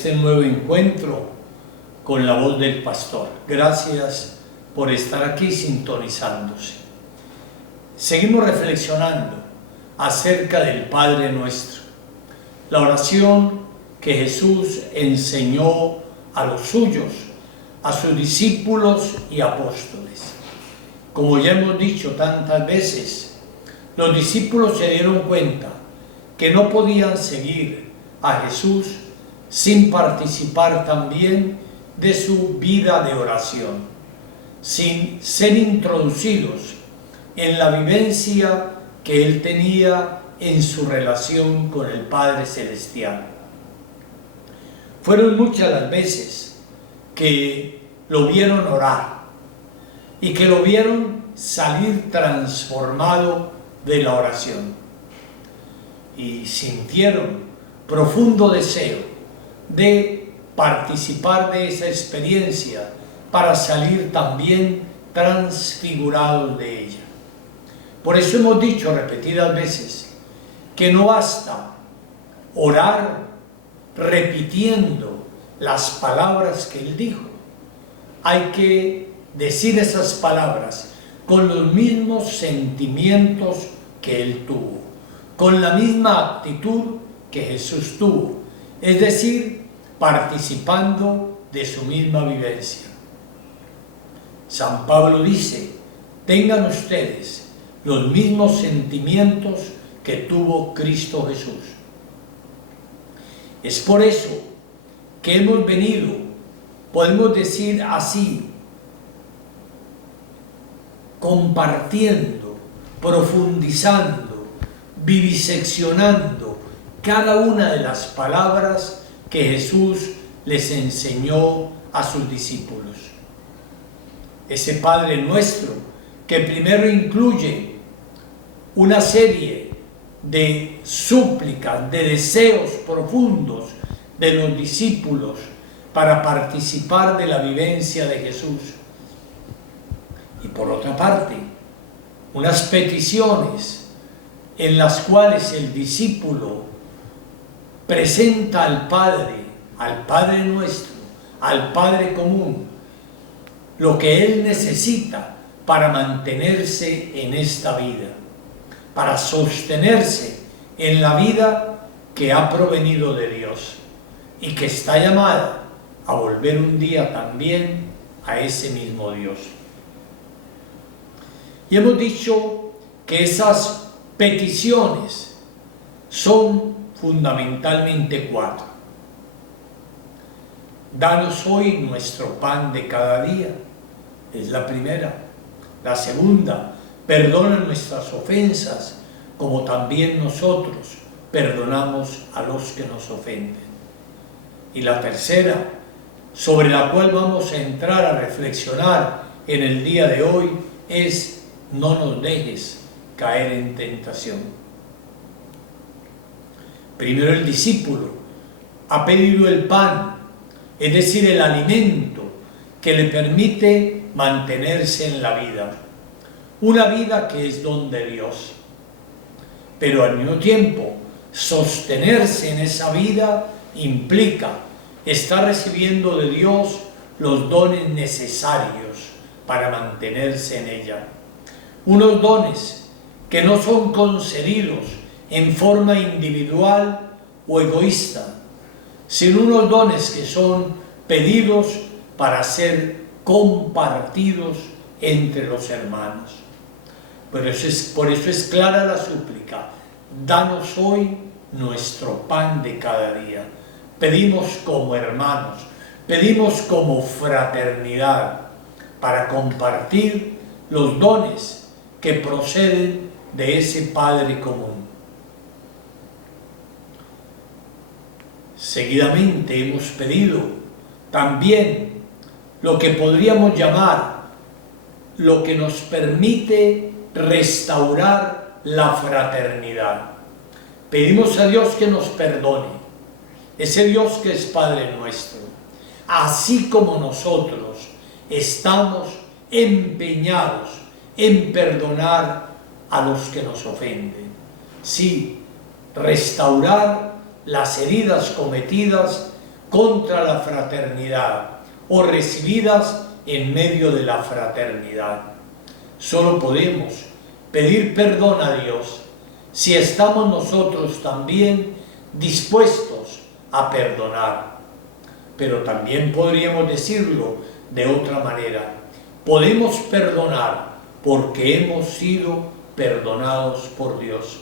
este nuevo encuentro con la voz del pastor. Gracias por estar aquí sintonizándose. Seguimos reflexionando acerca del Padre Nuestro, la oración que Jesús enseñó a los suyos, a sus discípulos y apóstoles. Como ya hemos dicho tantas veces, los discípulos se dieron cuenta que no podían seguir a Jesús sin participar también de su vida de oración, sin ser introducidos en la vivencia que él tenía en su relación con el Padre Celestial. Fueron muchas las veces que lo vieron orar y que lo vieron salir transformado de la oración y sintieron profundo deseo de participar de esa experiencia para salir también transfigurados de ella. Por eso hemos dicho repetidas veces que no basta orar repitiendo las palabras que él dijo. Hay que decir esas palabras con los mismos sentimientos que él tuvo, con la misma actitud que Jesús tuvo, es decir, participando de su misma vivencia. San Pablo dice: tengan ustedes los mismos sentimientos que tuvo Cristo Jesús. Es por eso que hemos venido, podemos decir así, compartiendo, profundizando, viviseccionando cada una de las palabras que Jesús les enseñó a sus discípulos. Ese Padre Nuestro que primero incluye una serie de súplicas, de deseos profundos de los discípulos para participar de la vivencia de Jesús. Y por otra parte, unas peticiones en las cuales el discípulo presenta al Padre Nuestro, al Padre común, lo que él necesita para mantenerse en esta vida, para sostenerse en la vida que ha provenido de Dios y que está llamada a volver un día también a ese mismo Dios. Y hemos dicho que esas peticiones son fundamentalmente 4. Danos hoy nuestro pan de cada día, es la primera. La segunda, perdona nuestras ofensas, como también nosotros perdonamos a los que nos ofenden. Y la tercera, sobre la cual vamos a entrar a reflexionar en el día de hoy, es: no nos dejes caer en tentación. Primero el discípulo ha pedido el pan, es decir, el alimento que le permite mantenerse en la vida. Una vida que es don de Dios. Pero al mismo tiempo, sostenerse en esa vida implica estar recibiendo de Dios los dones necesarios para mantenerse en ella. Unos dones que no son concedidos en forma individual o egoísta, sino unos dones que son pedidos para ser compartidos entre los hermanos. Por eso es clara la súplica: danos hoy nuestro pan de cada día. Pedimos como hermanos, pedimos como fraternidad para compartir los dones que proceden de ese Padre común. Seguidamente hemos pedido también lo que podríamos llamar, lo que nos permite restaurar la fraternidad. Pedimos a Dios que nos perdone, ese Dios que es Padre nuestro, así como nosotros estamos empeñados en perdonar a los que nos ofenden. Sí, restaurar las heridas cometidas contra la fraternidad o recibidas en medio de la fraternidad. Solo podemos pedir perdón a Dios si estamos nosotros también dispuestos a perdonar. Pero también podríamos decirlo de otra manera. Podemos perdonar porque hemos sido perdonados por Dios.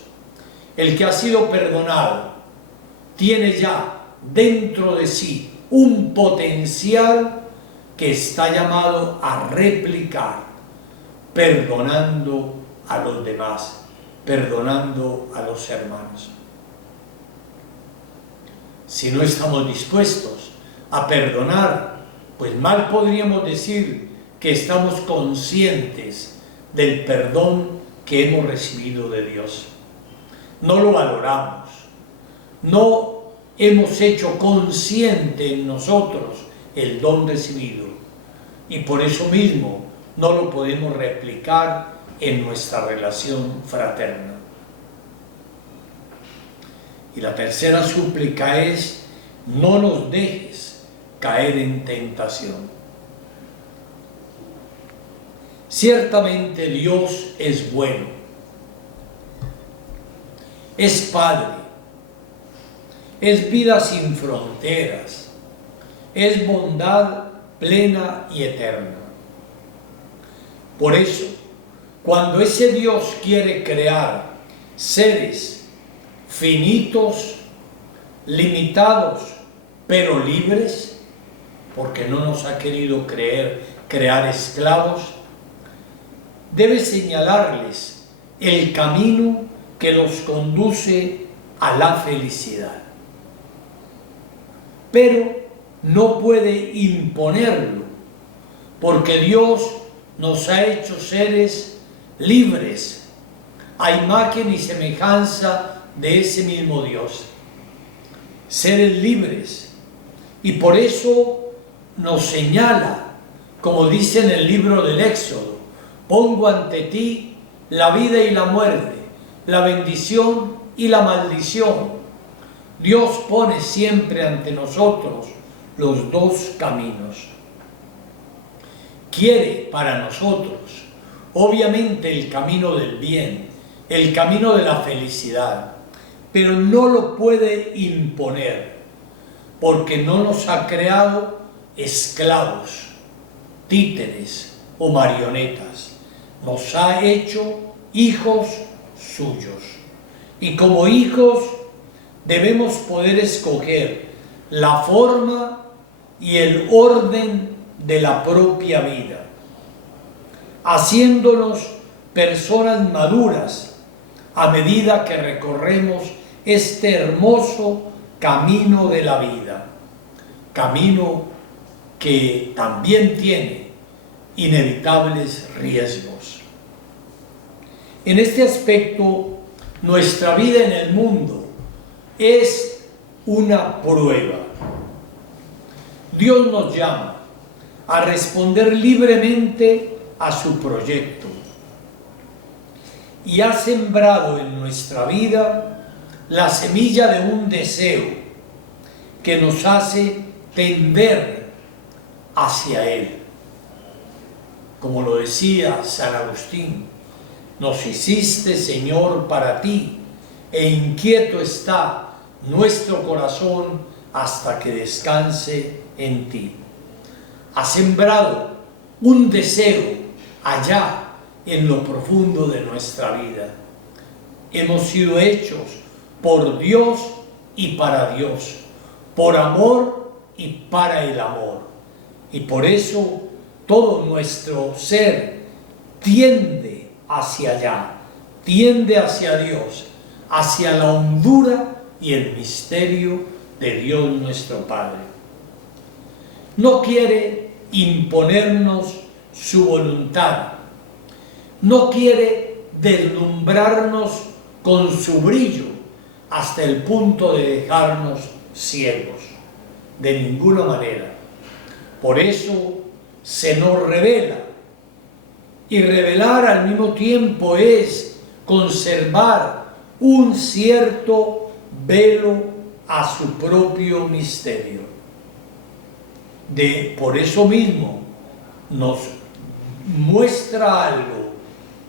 El que ha sido perdonado tiene ya dentro de sí un potencial que está llamado a replicar, perdonando a los demás, perdonando a los hermanos. Si no estamos dispuestos a perdonar, pues mal podríamos decir que estamos conscientes del perdón que hemos recibido de Dios. No lo valoramos, no hemos hecho consciente en nosotros el don recibido y por eso mismo no lo podemos replicar en nuestra relación fraterna. Y la tercera súplica es: no nos dejes caer en tentación. Ciertamente Dios es bueno, es Padre, es vida sin fronteras, es bondad plena y eterna. Por eso, cuando ese Dios quiere crear seres finitos, limitados, pero libres, porque no nos ha querido crear esclavos, debe señalarles el camino que los conduce a la felicidad. Pero no puede imponerlo, porque Dios nos ha hecho seres libres, a imagen y semejanza de ese mismo Dios. Seres libres. Y por eso nos señala, como dice en el libro del Éxodo: pongo ante ti la vida y la muerte, la bendición y la maldición. Dios pone siempre ante nosotros los dos caminos. Quiere para nosotros, obviamente, el camino del bien, el camino de la felicidad, pero no lo puede imponer, porque no nos ha creado esclavos, títeres o marionetas. Nos ha hecho hijos suyos. Y como hijos debemos poder escoger la forma y el orden de la propia vida, haciéndonos personas maduras a medida que recorremos este hermoso camino de la vida, camino que también tiene inevitables riesgos. En este aspecto, nuestra vida en el mundo es una prueba. Dios nos llama a responder libremente a su proyecto y ha sembrado en nuestra vida la semilla de un deseo que nos hace tender hacia Él. Como lo decía San Agustín: nos hiciste, Señor, para ti, e inquieto está nuestro corazón hasta que descanse en ti. Ha sembrado un deseo allá en lo profundo de nuestra vida. Hemos sido hechos por Dios y para Dios, por amor y para el amor. Y por eso todo nuestro ser tiende hacia allá, tiende hacia Dios, hacia la hondura y el misterio de Dios nuestro Padre. No quiere imponernos su voluntad, no quiere deslumbrarnos con su brillo hasta el punto de dejarnos ciegos, de ninguna manera. Por eso se nos revela, y revelar al mismo tiempo es conservar un cierto velo a su propio misterio. por eso mismo nos muestra algo,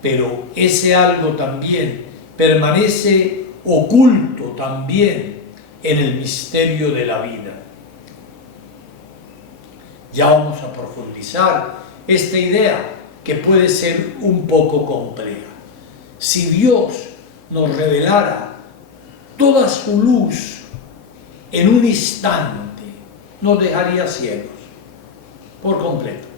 pero ese algo también permanece oculto también en el misterio de la vida. Ya vamos a profundizar esta idea que puede ser un poco compleja. Si Dios nos revelara toda su luz en un instante, nos dejaría ciegos por completo.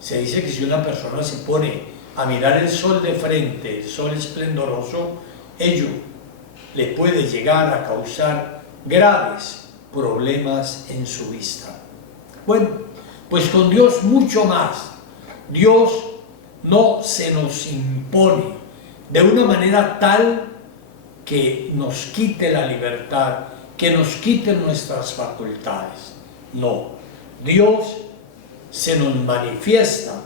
Se dice que si una persona se pone a mirar el sol de frente, el sol esplendoroso, ello le puede llegar a causar graves problemas en su vista. Bueno, pues con Dios mucho más. Dios no se nos impone de una manera tal que nos quite la libertad, que nos quite nuestras facultades. No, Dios se nos manifiesta,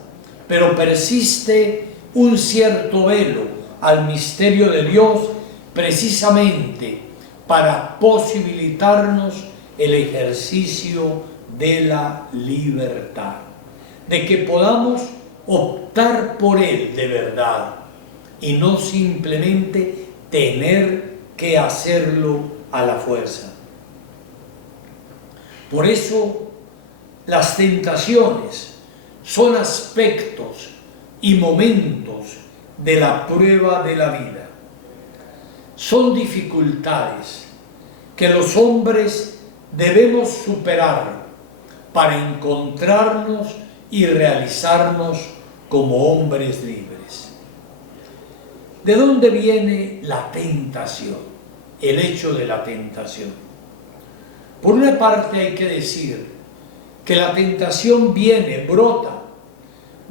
pero persiste un cierto velo al misterio de Dios precisamente para posibilitarnos el ejercicio de la libertad, de que podamos optar por Él de verdad y no simplemente tener que hacerlo a la fuerza. Por eso las tentaciones son aspectos y momentos de la prueba de la vida. Son dificultades que los hombres debemos superar para encontrarnos y realizarnos como hombres libres. ¿De dónde viene la tentación? El hecho de la tentación. Por una parte hay que decir que la tentación brota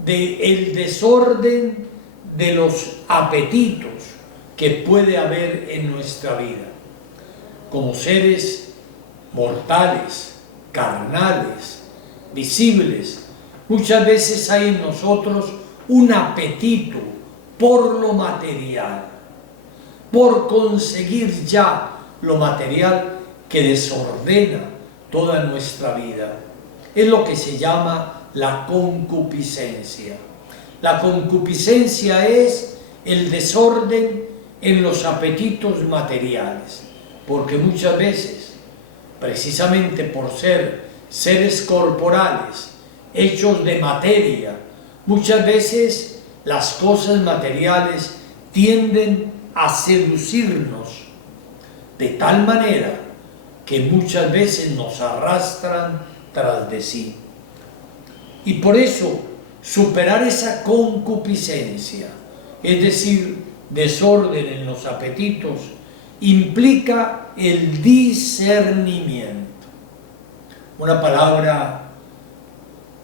del desorden de los apetitos que puede haber en nuestra vida. Como seres mortales, carnales, visibles, muchas veces hay en nosotros un apetito por lo material, por conseguir ya lo material que desordena toda nuestra vida. Es lo que se llama la concupiscencia. La concupiscencia es el desorden en los apetitos materiales, porque muchas veces, precisamente por ser seres corporales, hechos de materia, muchas veces las cosas materiales tienden a seducirnos de tal manera que muchas veces nos arrastran tras de sí. Y por eso, superar esa concupiscencia, es decir, desorden en los apetitos, implica el discernimiento. Una palabra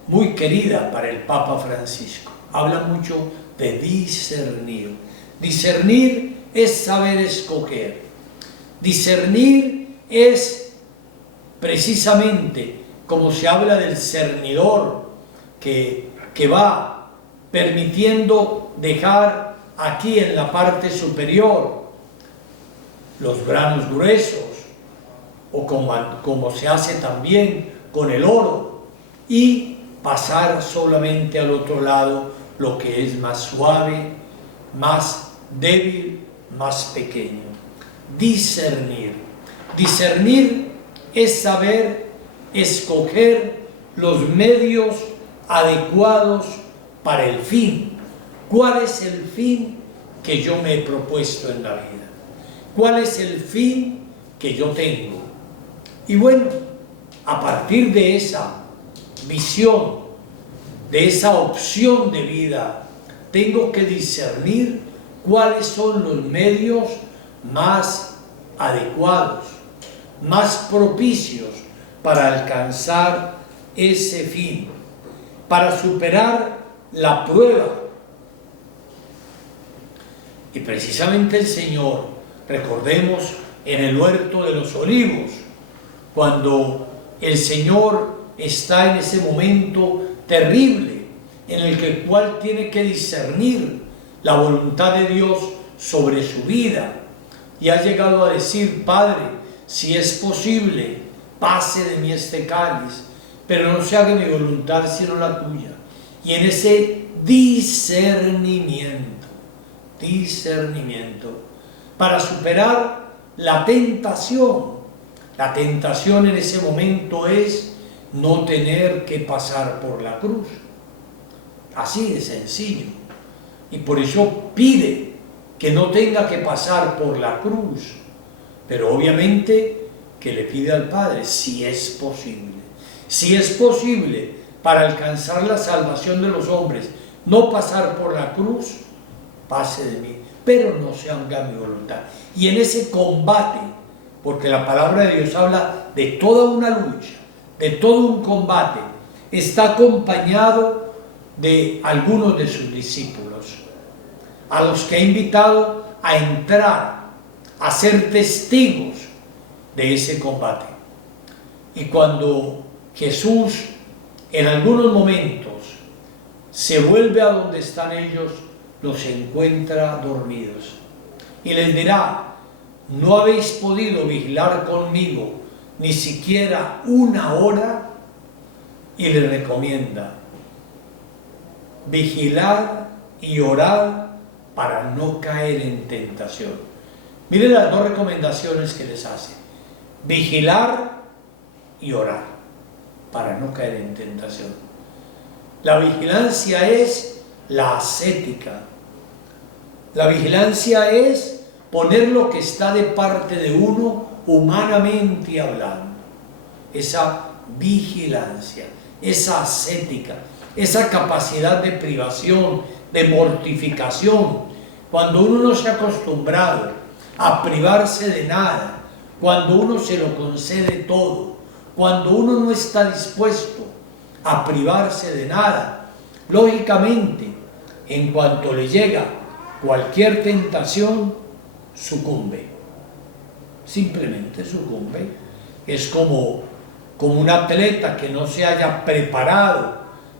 muy querida para el Papa Francisco. Habla mucho de discernir. Discernir es saber escoger. Discernir es precisamente como se habla del cernidor que va permitiendo dejar aquí en la parte superior los granos gruesos, o como se hace también con el oro, y pasar solamente al otro lado lo que es más suave, más débil, más pequeño. Discernir. Discernir es saber escoger los medios adecuados para el fin. ¿Cuál es el fin que yo me he propuesto en la vida? ¿Cuál es el fin que yo tengo? Y bueno, a partir de esa visión, de esa opción de vida, tengo que discernir cuáles son los medios más adecuados, más propicios para alcanzar ese fin, para superar la prueba. Y precisamente el Señor, recordemos en el huerto de los olivos, cuando el Señor está en ese momento terrible en el cual tiene que discernir la voluntad de Dios sobre su vida, y ha llegado a decir: Padre, si es posible, pase de mí este cáliz, pero no se haga mi voluntad sino la tuya. Y en ese discernimiento, para superar la tentación. La tentación en ese momento es no tener que pasar por la cruz. Así de sencillo. Y por eso pide que no tenga que pasar por la cruz. Pero obviamente que le pide al Padre, si es posible. Si es posible para alcanzar la salvación de los hombres, no pasar por la cruz, pase de mí, pero no se haga mi voluntad. Y en ese combate, porque la palabra de Dios habla de toda una lucha, de todo un combate, está acompañado de algunos de sus discípulos, a los que ha invitado a entrar, a ser testigos de ese combate. Y cuando Jesús en algunos momentos se vuelve a donde están ellos, los encuentra dormidos y les dirá: ¿no habéis podido vigilar conmigo ni siquiera una hora? Y les recomienda: vigilar y orar para no caer en tentación. Miren las dos recomendaciones que les hace: vigilar y orar para no caer en tentación. La vigilancia es la ascética. La vigilancia es poner lo que está de parte de uno humanamente hablando. Esa vigilancia, esa ascética, esa capacidad de privación, de mortificación. Cuando uno no se ha acostumbrado a privarse de nada, cuando uno se lo concede todo, cuando uno no está dispuesto a privarse de nada, lógicamente, en cuanto le llega cualquier tentación, sucumbe. Simplemente sucumbe. Es como un atleta que no se haya preparado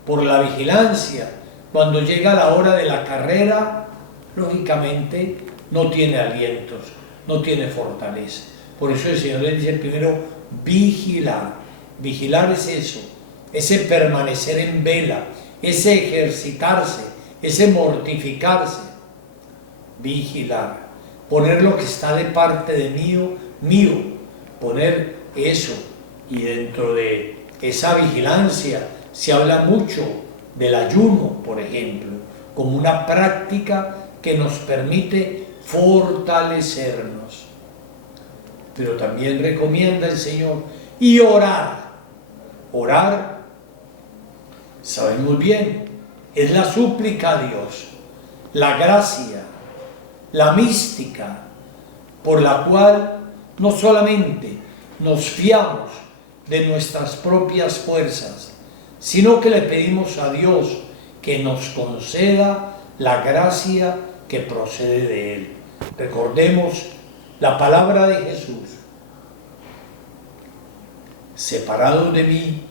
por la vigilancia. Cuando llega la hora de la carrera, lógicamente no tiene alientos, no tiene fortaleza. Por eso el Señor le dice primero: vigilar. Vigilar es eso, ese permanecer en vela, ese ejercitarse, ese mortificarse. Vigilar, poner lo que está de parte de mío, poner eso. Y dentro de esa vigilancia se habla mucho del ayuno, por ejemplo, como una práctica que nos permite fortalecernos. Pero también recomienda el Señor y orar. Orar, sabemos bien, es la súplica a Dios, la gracia, la mística, por la cual no solamente nos fiamos de nuestras propias fuerzas, sino que le pedimos a Dios que nos conceda la gracia que procede de Él. Recordemos la palabra de Jesús: separados de mí,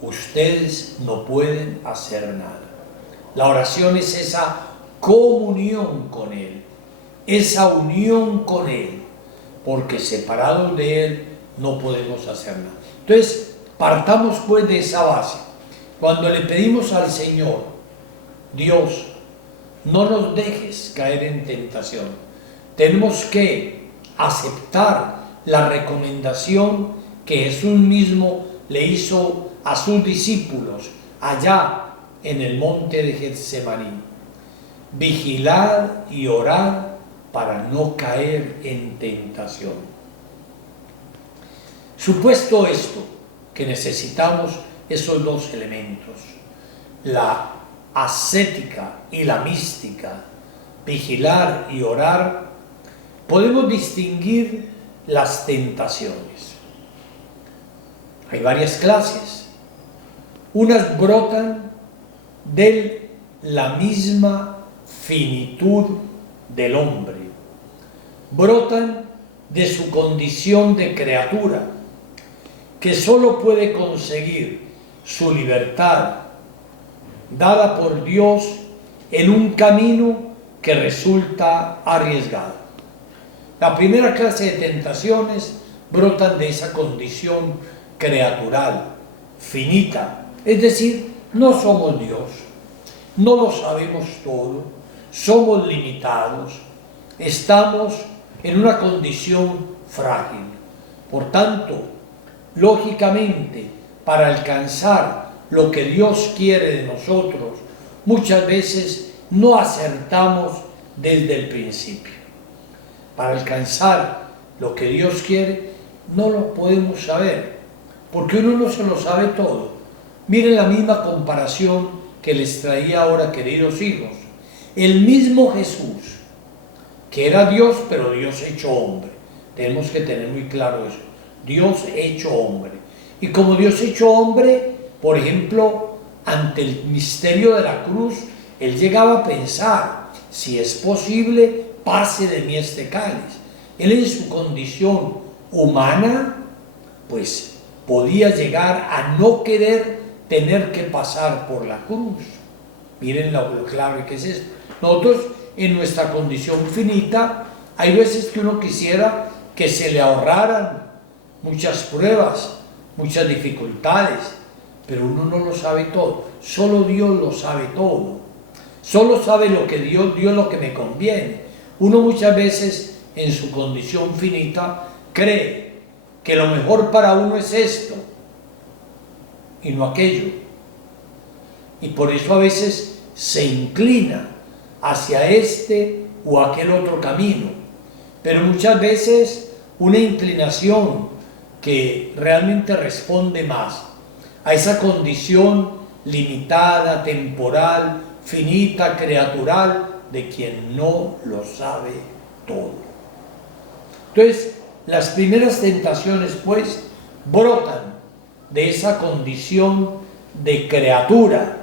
ustedes no pueden hacer nada. La oración es esa comunión con Él, esa unión con Él, porque separados de Él no podemos hacer nada. Entonces, partamos pues de esa base. Cuando le pedimos al Señor: Dios, no nos dejes caer en tentación, tenemos que aceptar la recomendación que Jesús mismo le hizo a sus discípulos allá en el monte de Getsemaní: vigilad y orad para no caer en tentación. Supuesto esto, que necesitamos esos dos elementos, la ascética y la mística, vigilar y orar, podemos distinguir las tentaciones. Hay varias clases. Unas brotan de la misma finitud del hombre, brotan de su condición de criatura, que solo puede conseguir su libertad dada por Dios en un camino que resulta arriesgado. La primera clase de tentaciones brotan de esa condición creatural, finita. Es decir, no somos Dios, no lo sabemos todo, somos limitados, estamos en una condición frágil. Por tanto, lógicamente, para alcanzar lo que Dios quiere de nosotros, muchas veces no acertamos desde el principio. Para alcanzar lo que Dios quiere, no lo podemos saber, porque uno no se lo sabe todo. Miren la misma comparación que les traía ahora, queridos hijos. El mismo Jesús, que era Dios, pero Dios hecho hombre. Tenemos que tener muy claro eso. Dios hecho hombre. Y como Dios hecho hombre, por ejemplo, ante el misterio de la cruz, Él llegaba a pensar, si es posible, pase de mí este cáliz. Él en su condición humana, pues podía llegar a no querer tener que pasar por la cruz. Miren lo clave que es esto. Nosotros, en nuestra condición finita, hay veces que uno quisiera que se le ahorraran muchas pruebas, muchas dificultades, pero uno no lo sabe todo. Solo Dios lo sabe todo. Solo sabe lo que Dios lo que me conviene. Uno muchas veces, en su condición finita, cree que lo mejor para uno es esto y no aquello. Y por eso a veces se inclina hacia este o aquel otro camino. Pero muchas veces una inclinación que realmente responde más a esa condición limitada, temporal, finita, creatural, de quien no lo sabe todo. Entonces, las primeras tentaciones, pues, brotan de esa condición de criatura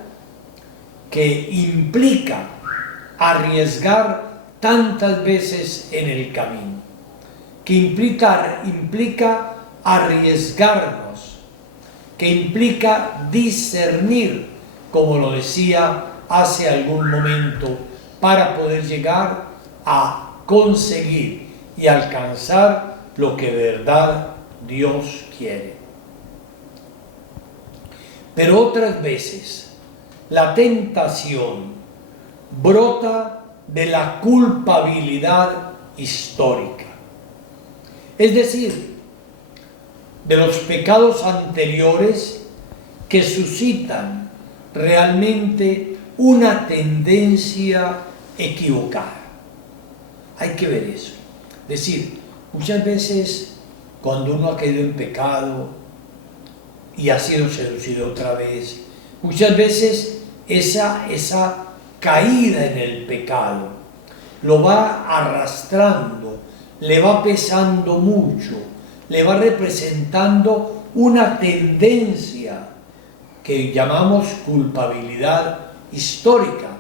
que implica arriesgar tantas veces en el camino, que implica arriesgarnos, que implica discernir, como lo decía hace algún momento, para poder llegar a conseguir y alcanzar lo que de verdad Dios quiere. Pero otras veces la tentación brota de la culpabilidad histórica, es decir, de los pecados anteriores que suscitan realmente una tendencia equivocada. Hay que ver eso. Es decir, muchas veces cuando uno ha caído en pecado y ha sido seducido otra vez, muchas veces esa caída en el pecado lo va arrastrando, le va pesando mucho, le va representando una tendencia que llamamos culpabilidad histórica,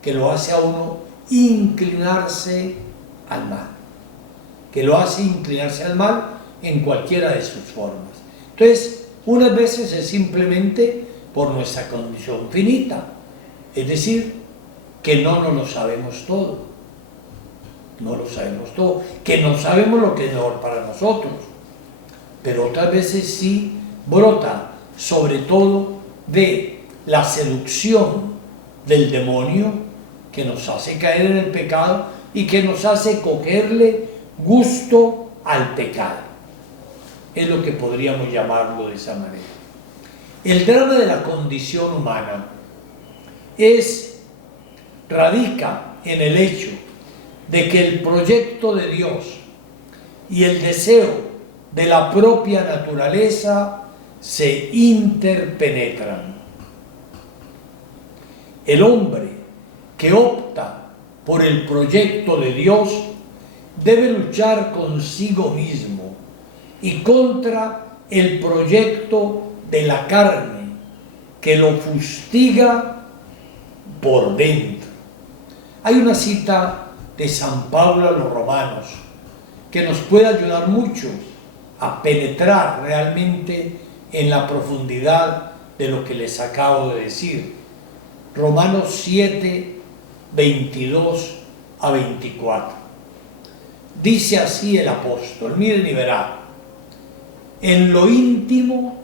que lo hace a uno inclinarse al mal, en cualquiera de sus formas. Entonces, unas veces es simplemente por nuestra condición finita, es decir, que no nos lo sabemos todo, que no sabemos lo que es mejor para nosotros, pero otras veces sí brota sobre todo de la seducción del demonio que nos hace caer en el pecado y que nos hace cogerle gusto al pecado. Es lo que podríamos llamarlo de esa manera. El drama de la condición humana radica en el hecho de que el proyecto de Dios y el deseo de la propia naturaleza se interpenetran. El hombre que opta por el proyecto de Dios debe luchar consigo mismo y contra el proyecto de la carne que lo fustiga por dentro. Hay una cita de San Pablo a los Romanos que nos puede ayudar mucho a penetrar realmente en la profundidad de lo que les acabo de decir. Romanos 7, 22 a 24. Dice así el apóstol, miren y verán: en lo íntimo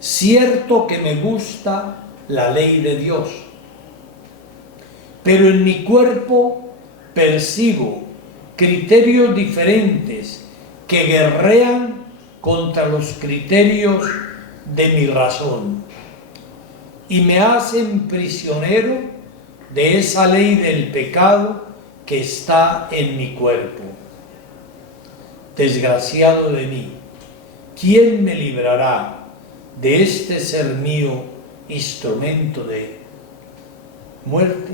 cierto que me gusta la ley de Dios, pero en mi cuerpo percibo criterios diferentes que guerrean contra los criterios de mi razón y me hacen prisionero de esa ley del pecado que está en mi cuerpo. Desgraciado de mí, ¿quién me librará de este ser mío instrumento de muerte?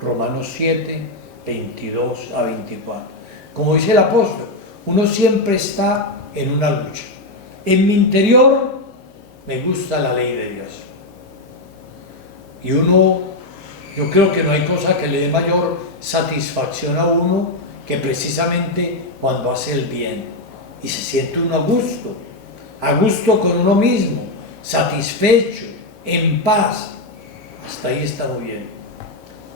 Romanos 7, 22 a 24. Como dice el apóstol, uno siempre está en una lucha. En mi interior me gusta la ley de Dios. Y yo creo que no hay cosa que le dé mayor satisfacción a uno que precisamente cuando hace el bien. Y se siente uno a gusto con uno mismo, satisfecho, en paz. Hasta ahí está muy bien.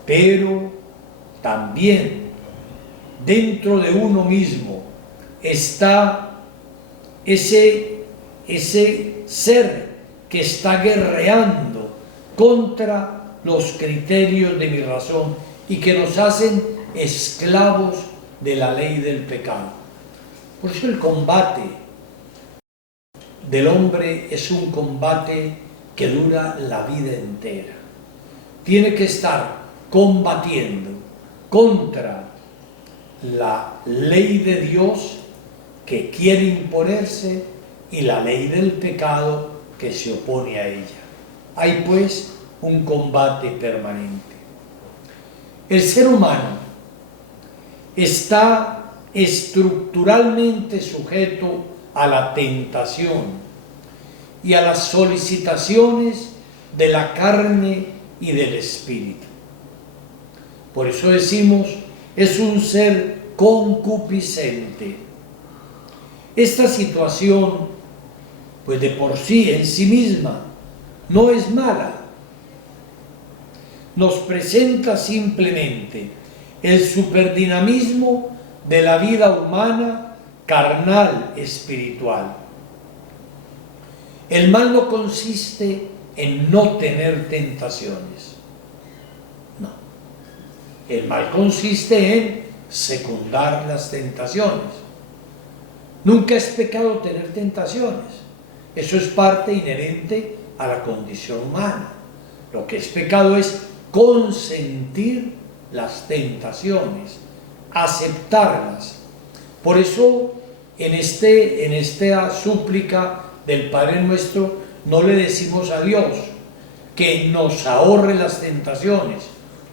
Pero también dentro de uno mismo está ese ser que está guerreando contra los criterios de mi razón y que nos hacen esclavos de la ley del pecado. Por eso el combate del hombre es un combate que dura la vida entera. Tiene que estar combatiendo contra la ley de Dios que quiere imponerse y la ley del pecado que se opone a ella. Hay pues un combate permanente. El ser humano está estructuralmente sujeto a la tentación y a las solicitaciones de la carne y del espíritu. Por eso decimos, es un ser concupiscente. Esta situación, pues de por sí, en sí misma, no es mala. Nos presenta simplemente el superdinamismo de la vida humana, carnal, espiritual. El mal no consiste en no tener tentaciones. No. El mal consiste en secundar las tentaciones. Nunca es pecado tener tentaciones. Eso es parte inherente a la condición humana. Lo que es pecado es consentir las tentaciones, aceptarlas. Por eso en esta súplica del Padre Nuestro no le decimos a Dios que nos ahorre las tentaciones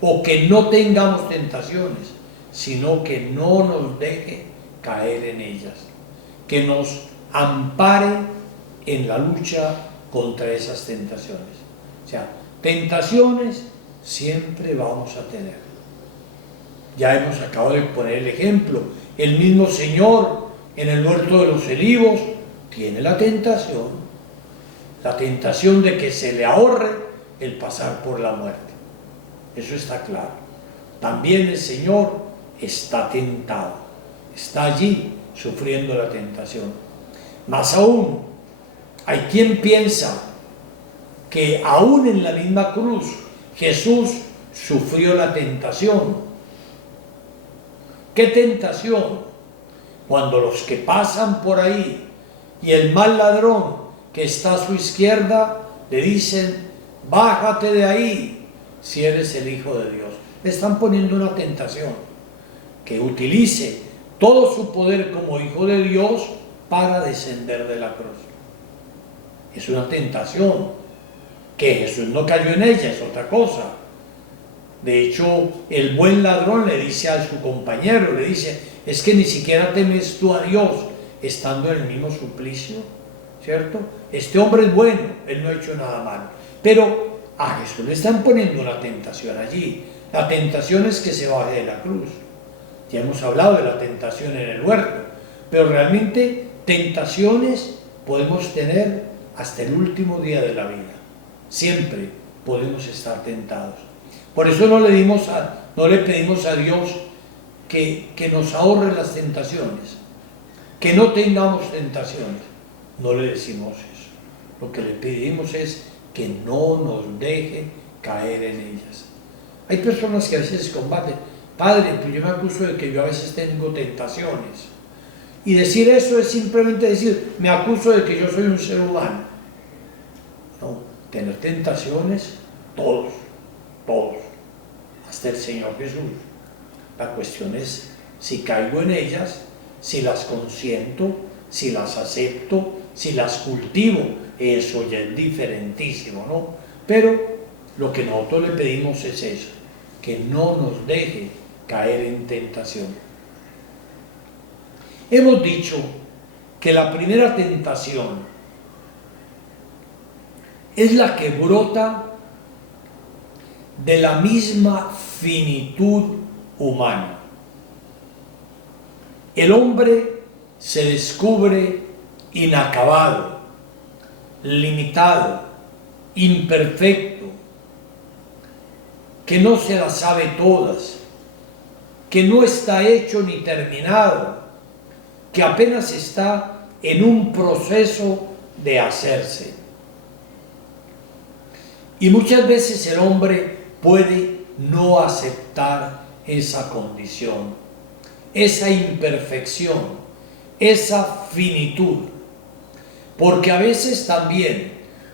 o que no tengamos tentaciones, sino que no nos deje caer en ellas, que nos ampare en la lucha contra esas tentaciones. O sea, tentaciones siempre vamos a tener. Ya hemos acabado de poner el ejemplo. El mismo Señor en el huerto de los olivos tiene la tentación de que se le ahorre el pasar por la muerte. Eso está claro. También el Señor está tentado, está allí sufriendo la tentación. Más aún, hay quien piensa que aún en la misma cruz Jesús sufrió la tentación. ¿Qué tentación? Cuando los que pasan por ahí y el mal ladrón que está a su izquierda le dicen: bájate de ahí si eres el Hijo de Dios. Le están poniendo una tentación, que utilice todo su poder como Hijo de Dios para descender de la cruz. Es una tentación. Que Jesús no cayó en ella, es otra cosa. De hecho, el buen ladrón le dice a su compañero, le dice: es que ni siquiera temes tú a Dios estando en el mismo suplicio, ¿cierto? Este hombre es bueno, él no ha hecho nada malo. Pero a Jesús le están poniendo una tentación allí. La tentación es que se baje de la cruz. Ya hemos hablado de la tentación en el huerto, pero realmente tentaciones podemos tener hasta el último día de la vida. Siempre podemos estar tentados. Por eso no le pedimos a Dios que nos ahorre las tentaciones, que no tengamos tentaciones. No le decimos eso. Lo que le pedimos es que no nos deje caer en ellas. Hay personas que a veces combaten, Padre, pues yo me acuso de que yo a veces tengo tentaciones. Y decir eso es simplemente decir, me acuso de que yo soy un ser humano. No, tener tentaciones, todos, hasta el Señor Jesús. La cuestión es si caigo en ellas, si las consiento, si las acepto, si las cultivo. Eso ya es diferentísimo, ¿no? Pero lo que nosotros le pedimos es eso, que no nos deje caer en tentación. Hemos dicho que la primera tentación es la que brota de la misma finitud humana. El hombre se descubre inacabado, limitado, imperfecto, que no se las sabe todas, que no está hecho ni terminado, que apenas está en un proceso de hacerse. Y muchas veces el hombre puede no aceptar esa condición, esa imperfección, esa finitud, porque a veces también,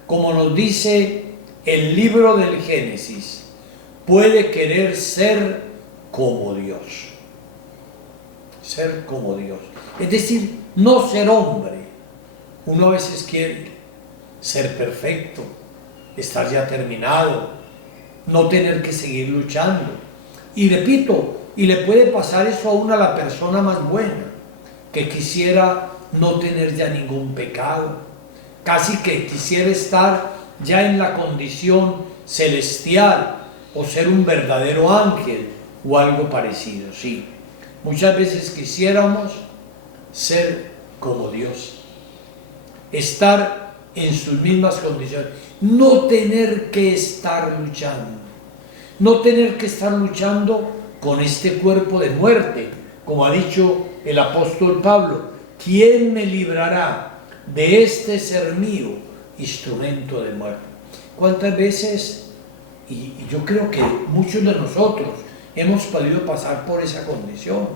como nos dice el libro del Génesis, puede querer ser como Dios. Ser como Dios. Es decir, no ser hombre. Uno a veces quiere ser perfecto, estar ya terminado, no tener que seguir luchando. Y repito, y le puede pasar eso aún a la persona más buena, que quisiera no tener ya ningún pecado, casi que quisiera estar ya en la condición celestial o ser un verdadero ángel o algo parecido. Sí, muchas veces quisiéramos ser como Dios, estar en sus mismas condiciones, no tener que estar luchando, no tener que estar luchando con este cuerpo de muerte, como ha dicho el apóstol Pablo, ¿quién me librará de este ser mío, instrumento de muerte? ¿Cuántas veces, y yo creo que muchos de nosotros hemos podido pasar por esa condición,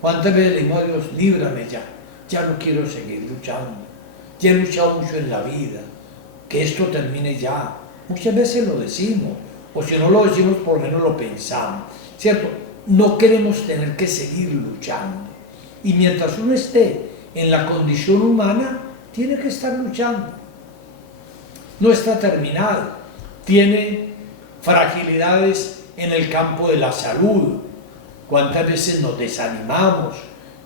cuántas veces le digo a Dios, líbrame ya no quiero seguir luchando, ya he luchado mucho en la vida, que esto termine ya? Muchas veces lo decimos, o si no lo decimos por lo menos lo pensamos, ¿cierto? No queremos tener que seguir luchando, y mientras uno esté en la condición humana, tiene que estar luchando. No está terminado, tiene fragilidades en el campo de la salud. ¿Cuántas veces nos desanimamos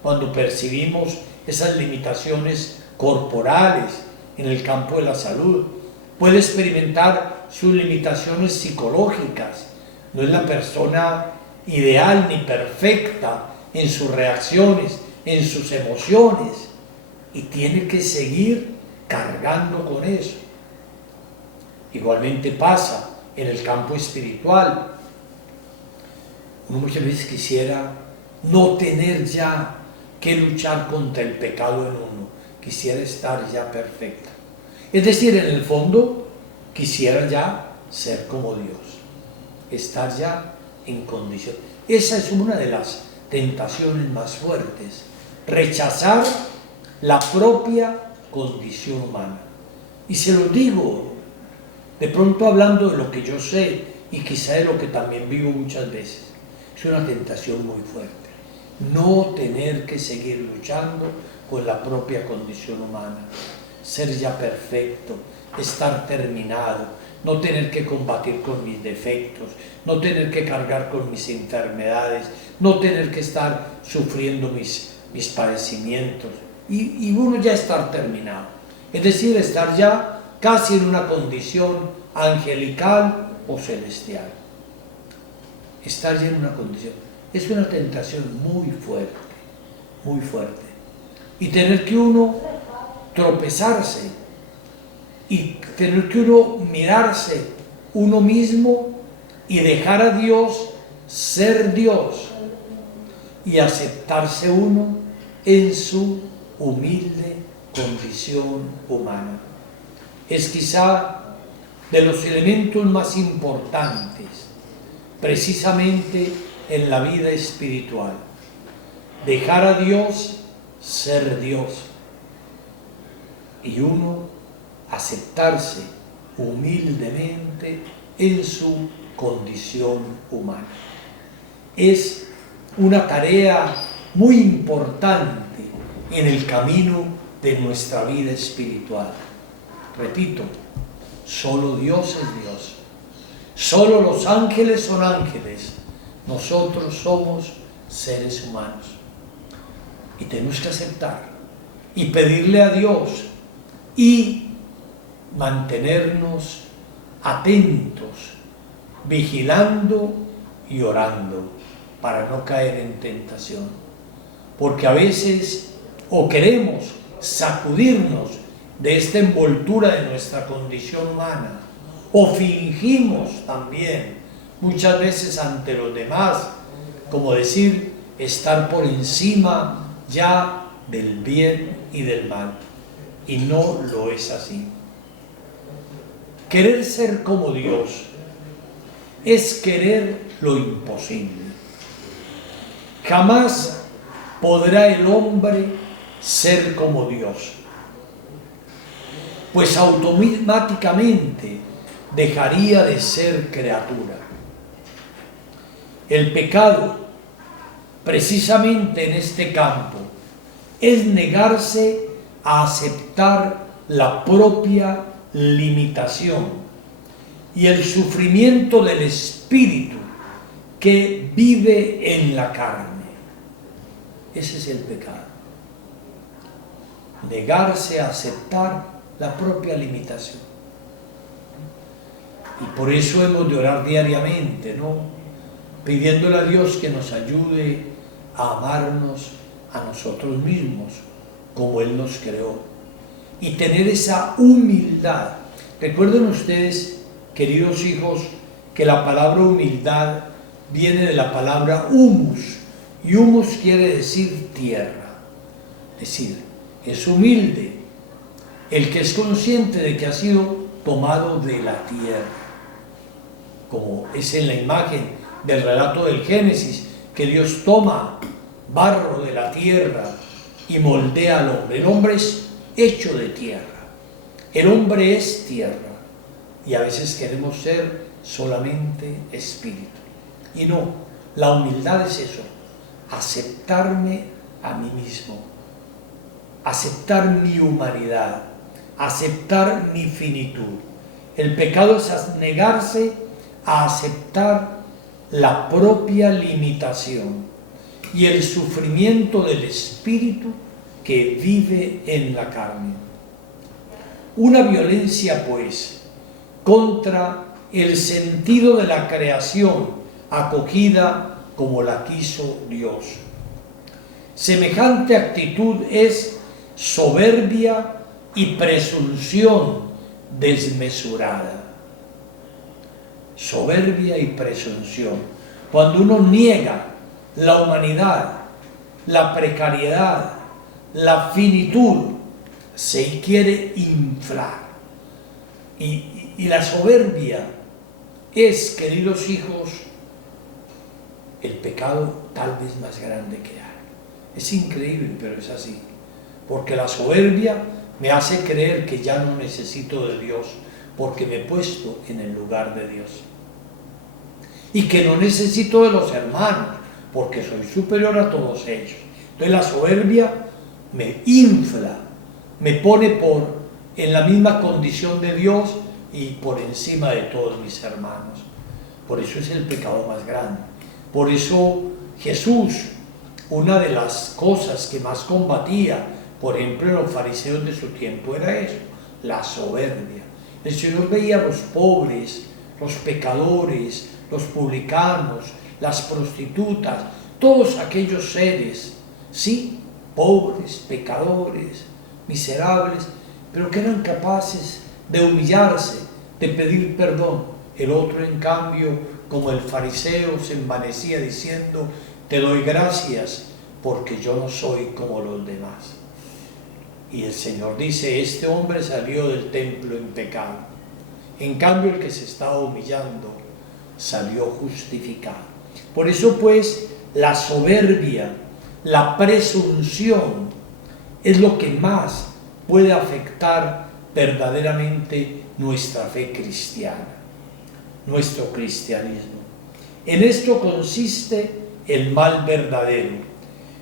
cuando percibimos esas limitaciones corporales en el campo de la salud? Puede experimentar sus limitaciones psicológicas. No es la persona ideal ni perfecta en sus reacciones, en sus emociones, y tiene que seguir cargando con eso. Igualmente pasa en el campo espiritual. Uno muchas veces quisiera no tener ya que luchar contra el pecado en uno, quisiera estar ya perfecto. Es decir, en el fondo, quisiera ya ser como Dios, estar ya en condición. Esa es una de las tentaciones más fuertes, rechazar la propia condición humana. Y se lo digo, de pronto hablando de lo que yo sé y quizá de lo que también vivo muchas veces, es una tentación muy fuerte. No tener que seguir luchando con la propia condición humana, ser ya perfecto, estar terminado, no tener que combatir con mis defectos, no tener que cargar con mis enfermedades, no tener que estar sufriendo mis padecimientos, y uno ya estar terminado. Es decir, estar ya casi en una condición angelical o celestial. Estar ya en una condición. Es una tentación muy fuerte, muy fuerte. Y tener que uno tropezarse, y tener que uno mirarse uno mismo y dejar a Dios ser Dios y aceptarse uno en su humilde condición humana. es quizá de los elementos más importantes, precisamente en la vida espiritual. Dejar a Dios ser Dios y uno aceptarse humildemente en su condición humana. Es una tarea muy importante en el camino de nuestra vida espiritual. Repito, solo Dios es Dios. Solo los ángeles son ángeles. Nosotros somos seres humanos. Y tenemos que aceptar y pedirle a Dios y mantenernos atentos, vigilando y orando para no caer en tentación. Porque a veces o queremos sacudirnos de esta envoltura de nuestra condición humana, o fingimos también muchas veces ante los demás, como decir, estar por encima ya del bien y del mal, y no lo es así. Querer ser como Dios es querer lo imposible. Jamás podrá el hombre ser como Dios, pues automáticamente dejaría de ser criatura. El pecado, precisamente en este campo, es negarse a aceptar la propia limitación y el sufrimiento del espíritu que vive en la carne. Ese es el pecado. Negarse a aceptar la propia limitación. Y por eso hemos de orar diariamente, ¿no? Pidiéndole a Dios que nos ayude a amarnos a nosotros mismos como Él nos creó y tener esa humildad. Recuerden ustedes, queridos hijos, que la palabra humildad viene de la palabra humus, y humus quiere decir tierra. Es decir, es humilde el que es consciente de que ha sido tomado de la tierra, como es en la imagen del relato del Génesis, que Dios toma barro de la tierra y moldea al hombre. El hombre es hecho de tierra, el hombre es tierra, y a veces queremos ser solamente espíritu. Y no, la humildad es eso, aceptarme a mí mismo, aceptar mi humanidad, aceptar mi finitud. El pecado es negarse a aceptar la propia limitación y el sufrimiento del espíritu que vive en la carne. Una violencia, pues, contra el sentido de la creación acogida como la quiso Dios. Semejante actitud es soberbia y presunción desmesurada. Soberbia y presunción. Cuando uno niega la humanidad, la precariedad, la finitud, se quiere inflar. Y la soberbia es, queridos hijos, el pecado tal vez más grande que hay. Es increíble, pero es así. Porque la soberbia me hace creer que ya no necesito de Dios, porque me he puesto en el lugar de Dios. Y que no necesito de los hermanos, porque soy superior a todos ellos. Entonces la soberbia me infla, me pone en la misma condición de Dios y por encima de todos mis hermanos. Por eso es el pecado más grande. Por eso Jesús, una de las cosas que más combatía, por ejemplo, en los fariseos de su tiempo, era eso, la soberbia. El Señor veía a los pobres, los pecadores, los publicanos, las prostitutas, todos aquellos seres, sí, pobres, pecadores, miserables, pero que eran capaces de humillarse, de pedir perdón. El otro, en cambio, como el fariseo, se envanecía diciendo: te doy gracias porque yo no soy como los demás. Y el Señor dice, este hombre salió del templo en pecado. En cambio, el que se estaba humillando salió justificado. Por eso, pues, la soberbia, la presunción, es lo que más puede afectar verdaderamente nuestra fe cristiana, nuestro cristianismo. En esto consiste el mal verdadero,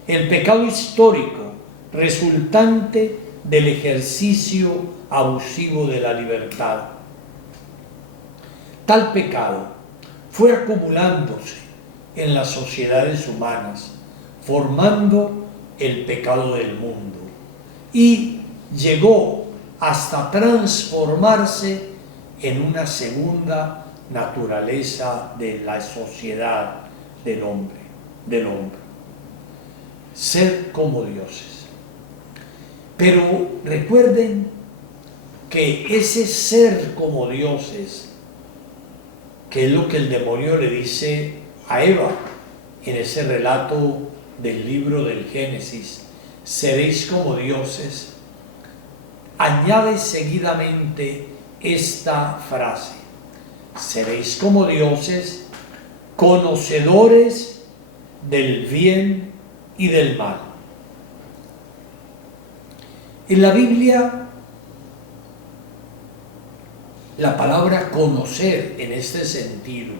el pecado histórico resultante del ejercicio abusivo de la libertad. Tal pecado fue acumulándose en las sociedades humanas, formando el pecado del mundo, y llegó hasta transformarse en una segunda naturaleza de la sociedad del hombre. Ser como dioses. Pero recuerden que ese ser como dioses, que es lo que el demonio le dice a Eva en ese relato del libro del Génesis, seréis como dioses, añade seguidamente esta frase: seréis como dioses, conocedores del bien y del mal. En la Biblia, la palabra conocer en este sentido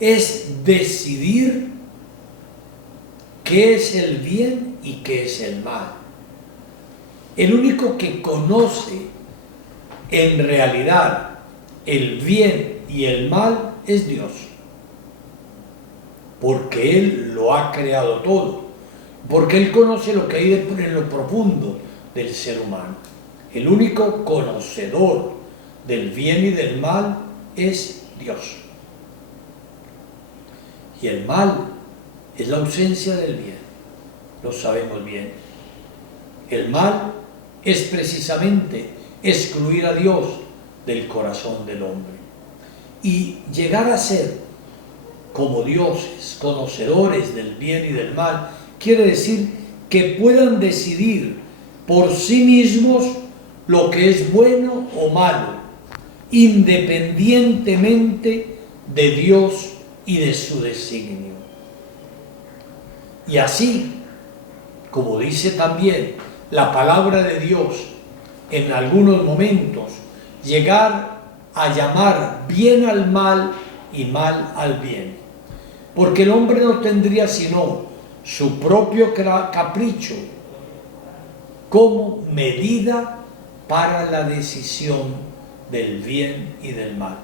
es decidir qué es el bien y qué es el mal. El único que conoce en realidad el bien y el mal es Dios, porque Él lo ha creado todo, porque Él conoce lo que hay en lo profundo del ser humano. El único conocedor del bien y del mal es Dios. Y el mal es la ausencia del bien, lo sabemos bien. El mal es precisamente excluir a Dios del corazón del hombre. Y llegar a ser como dioses, conocedores del bien y del mal, quiere decir que puedan decidir por sí mismos lo que es bueno o malo, independientemente de Dios y de su designio. Y así, como dice también la palabra de Dios, en algunos momentos, llegar a llamar bien al mal y mal al bien. Porque el hombre no tendría sino su propio capricho como medida para la decisión del bien y del mal.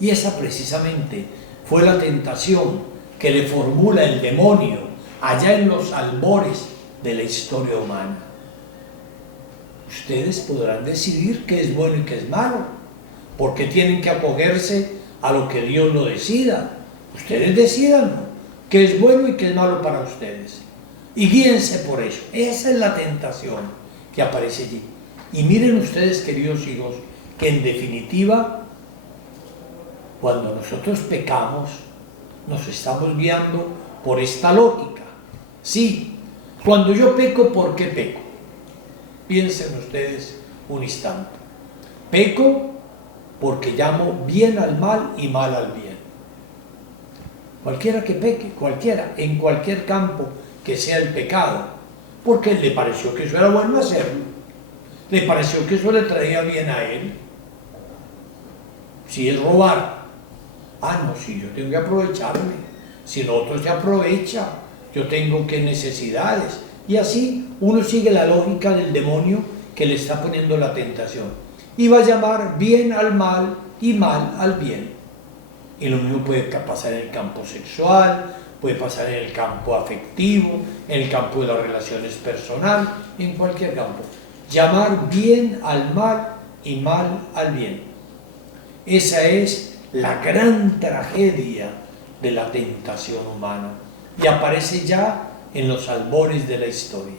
Y esa precisamente fue la tentación que le formula el demonio allá en los albores de la historia humana. Ustedes podrán decidir qué es bueno y qué es malo, porque tienen que acogerse a lo que Dios lo decida. Ustedes decidan qué es bueno y qué es malo para ustedes, y guíense por eso. Esa es la tentación que aparece allí. Y miren ustedes, queridos hijos, que en definitiva, cuando nosotros pecamos, nos estamos guiando por esta lógica. Sí, cuando yo peco, ¿por qué peco? Piensen ustedes un instante. Peco porque llamo bien al mal y mal al bien. Cualquiera que peque, cualquiera, en cualquier campo que sea el pecado, porque le pareció que eso era bueno hacerlo, le pareció que eso le traía bien a él. Si es robar, no, si yo tengo que aprovecharme, si el otro se aprovecha, yo tengo que necesidades. Y así uno sigue la lógica del demonio que le está poniendo la tentación. Y va a llamar bien al mal y mal al bien. Y lo mismo puede pasar en el campo sexual, puede pasar en el campo afectivo, en el campo de las relaciones personales, en cualquier campo. Llamar bien al mal y mal al bien. Esa es la gran tragedia de la tentación humana. Y aparece ya en los albores de la historia.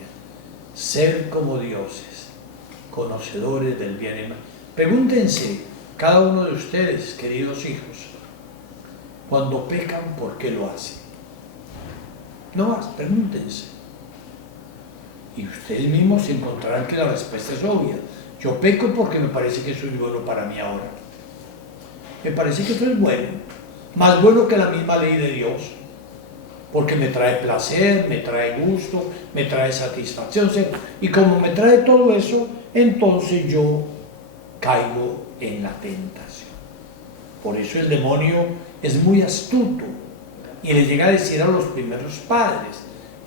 Ser como dioses, conocedores del bien y mal. Pregúntense, cada uno de ustedes, queridos hijos, cuando pecan, ¿por qué lo hacen? No más, pregúntense. Y ustedes mismos encontrarán que la respuesta es obvia. Yo peco porque me parece que eso es bueno para mí ahora. Me parece que eso es bueno, más bueno que la misma ley de Dios, porque me trae placer, me trae gusto, me trae satisfacción. Y como me trae todo eso, entonces yo caigo en la tentación. Por eso el demonio es muy astuto y le llega a decir a los primeros padres,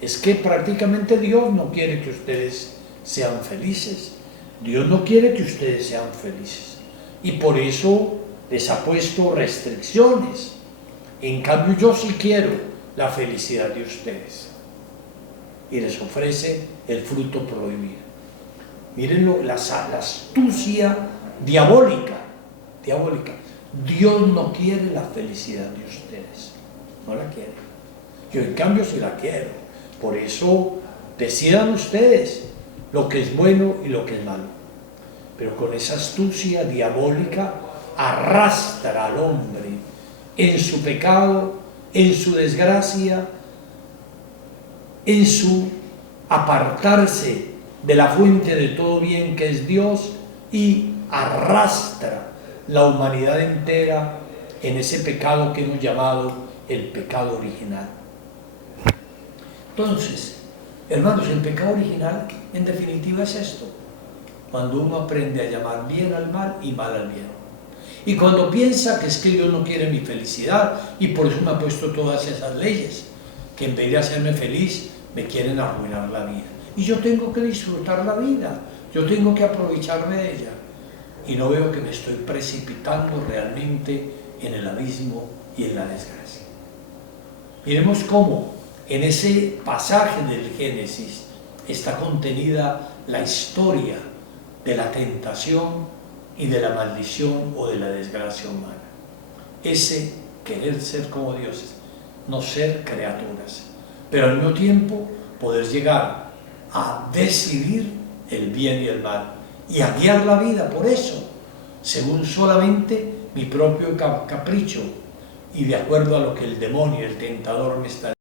es que prácticamente Dios no quiere que ustedes sean felices. Dios no quiere que ustedes sean felices. Y por eso les ha puesto restricciones. En cambio, yo sí quiero la felicidad de ustedes. Y les ofrece el fruto prohibido. Mírenlo, la astucia diabólica. Dios no quiere la felicidad de ustedes. No la quiere. Yo en cambio sí la quiero. Por eso decidan ustedes lo que es bueno y lo que es malo. Pero con esa astucia diabólica arrastra al hombre en su pecado, en su desgracia, en su apartarse de la fuente de todo bien que es Dios, y arrastra la humanidad entera en ese pecado que hemos llamado el pecado original. Entonces, hermanos, el pecado original en definitiva es esto: cuando uno aprende a llamar bien al mal y mal al bien. Y cuando piensa que es que Dios no quiere mi felicidad y por eso me ha puesto todas esas leyes, que en vez de hacerme feliz me quieren arruinar la vida. Y yo tengo que disfrutar la vida, yo tengo que aprovecharme de ella. Y no veo que me estoy precipitando realmente en el abismo y en la desgracia. Miremos cómo en ese pasaje del Génesis está contenida la historia de la tentación y de la maldición o de la desgracia humana. Ese querer ser como dioses, no ser criaturas, pero al mismo tiempo poder llegar a decidir el bien y el mal y a guiar la vida por eso, según solamente mi propio capricho y de acuerdo a lo que el demonio, el tentador me está